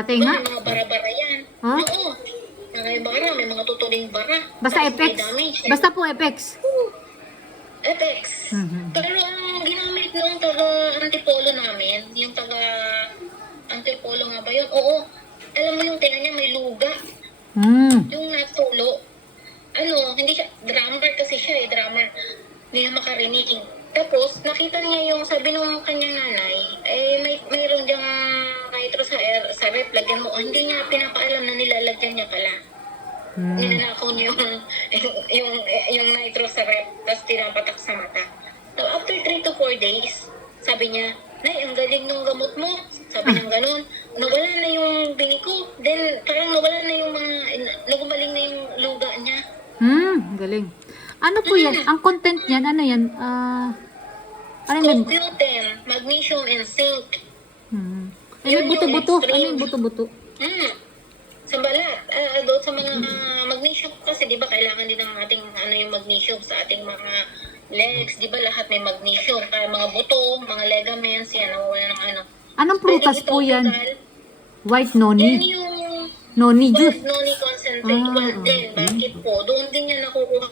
Sa tenga? May mga bara-bara yan. Ha? Oo. May bara, may mga tutuling bara. Basta Tapos may Apex. damage. Basta po Apex. Apex. Mhm. Pero ang ginamit nung taga-antipolo namin, yung taga-antipolo nga ba yun? Oo. Alam mo yung tenga niya may luga. Yung nasulo. Hindi siya, drummer kasi siya drummer. Hindi na makarinig. Tapos, nakita niya yung sabi nung kanyang nanay, mayroon diyang nitro sa rep, lagyan mo. Hindi niya pinapaalam na nilalagyan niya pala. Ninanakaw niya yung nitro sa rep, tapos tinapatak sa mata. So, after 3 to 4 days, sabi niya, Nay, ang galing nung gamot mo. Sabi niya ganun. Nawala na yung bingi ko. Then, parang nawala na yung mga, nagumaling na yung luga niya. Galing. Ano po yan? Ang content niyan, ano yan? Ano yan? Gluten, magnesium, and zinc. Ay, may buto-buto. Ano yung buto-buto? Sa balat. Doon sa mga magnesium kasi, di ba, kailangan din ng ating yung magnesium sa ating mga legs. Di ba, lahat may magnesium. Kaya mga buto, mga ligaments, yan, nawawala ng ano. Anong prutas po yan? White Yan noni? yung Noni juice? noni concentrate. Well, din, bakit po? Doon din yan nakukuha